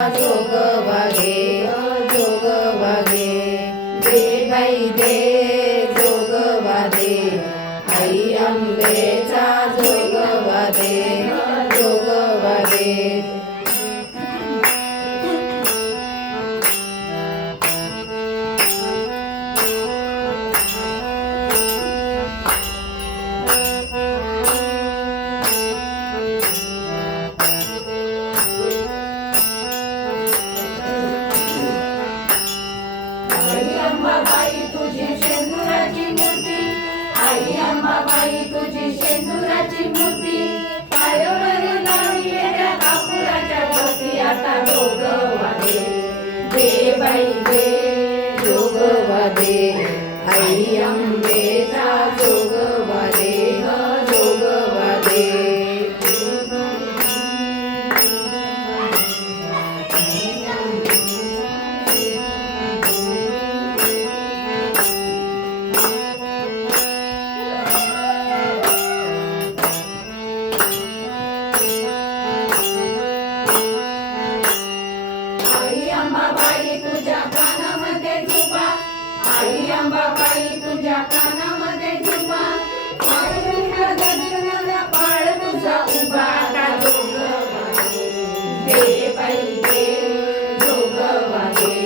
जोगवागे जोगवागे दे बाई दे जोगवादे आई अंबेचा जोगवादे जोगवादे अंबाबाई तुझी शेंदुराची मूर्ती आई अंबाबाई तुझी शेंदुराची मूर्ती पायावर लावलेल्या कापुराच्या ज्योती आता जोगवादे दे बाई दे जोगवादे आई अंबेचा जोगवादे जोगवादे अंबाबाई तुझ्या कानामध्ये झुबा आई अंबाबाई तुझ्या कानामध्ये झुबा पांडुरंगा दर्शनाला पाळ तुझा उभा आता जोगवादे दे बाई दे जोगवादे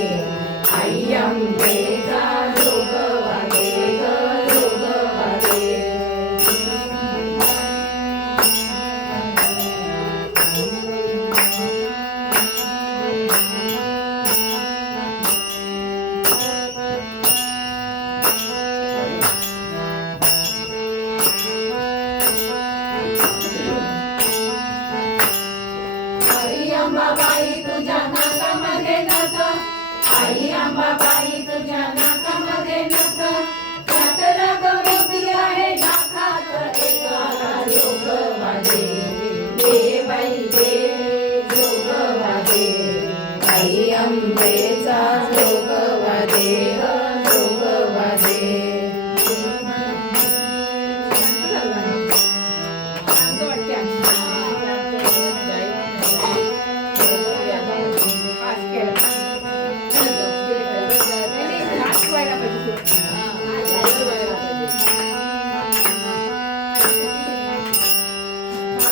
आई अंबेचा जोगवादे जोगवादे अंबाबाई तुझ्या नाकामध्ये नथ आई अंबाबाई तुझ्या नाकामध्ये नथ त्यातला गवती आहे लाखात एकाला जोगवादे दे बाई दे जोगवादे आई अंबेचा जोगवादे जोगवादे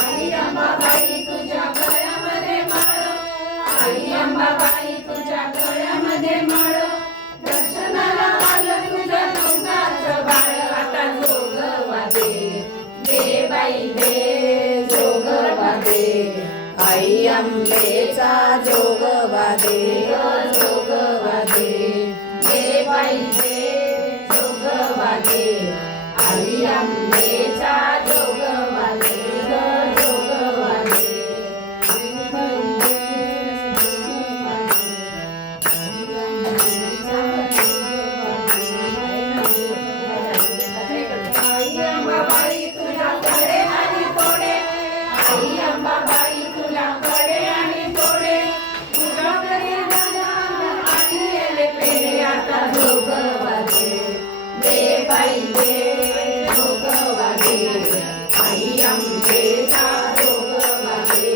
आई अंबाबाई तुझ्या गळ्यामध्ये माळ आई अंबाबाई तुझ्या गळ्यामध्ये माळ दर्शनाला आलं तुझं नवसाचं बाळ आता जोगवादे दे बाई दे जोगवादे आई अंबेचा जोगवादे जोगवादे दे बाई दे जोगवादे आई अंबेचा जोगवादे जोगवादे आई अंबाबाई तुझ्या कडे आणि तोडे आई अंबाबाई तुला कडे आणि तोडे तुझ्या घरी जाणार आणि येले पेढे आता जोगवादे दे बाई दे जोगवादे आई अंबेचा जोगवादे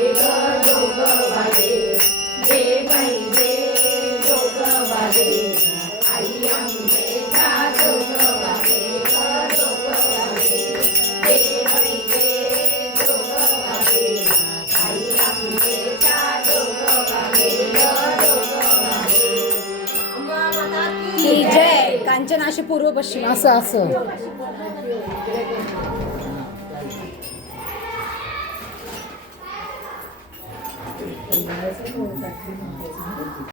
जोगवादे दे बाई दे जोगवादे आई अंबेचा जोगवादे जोगवादे दे बाई दे जोगवादे आई अंबेचा जोगवादे जोगवादे की जय कांचनाशी पूर्व पश्चिम असं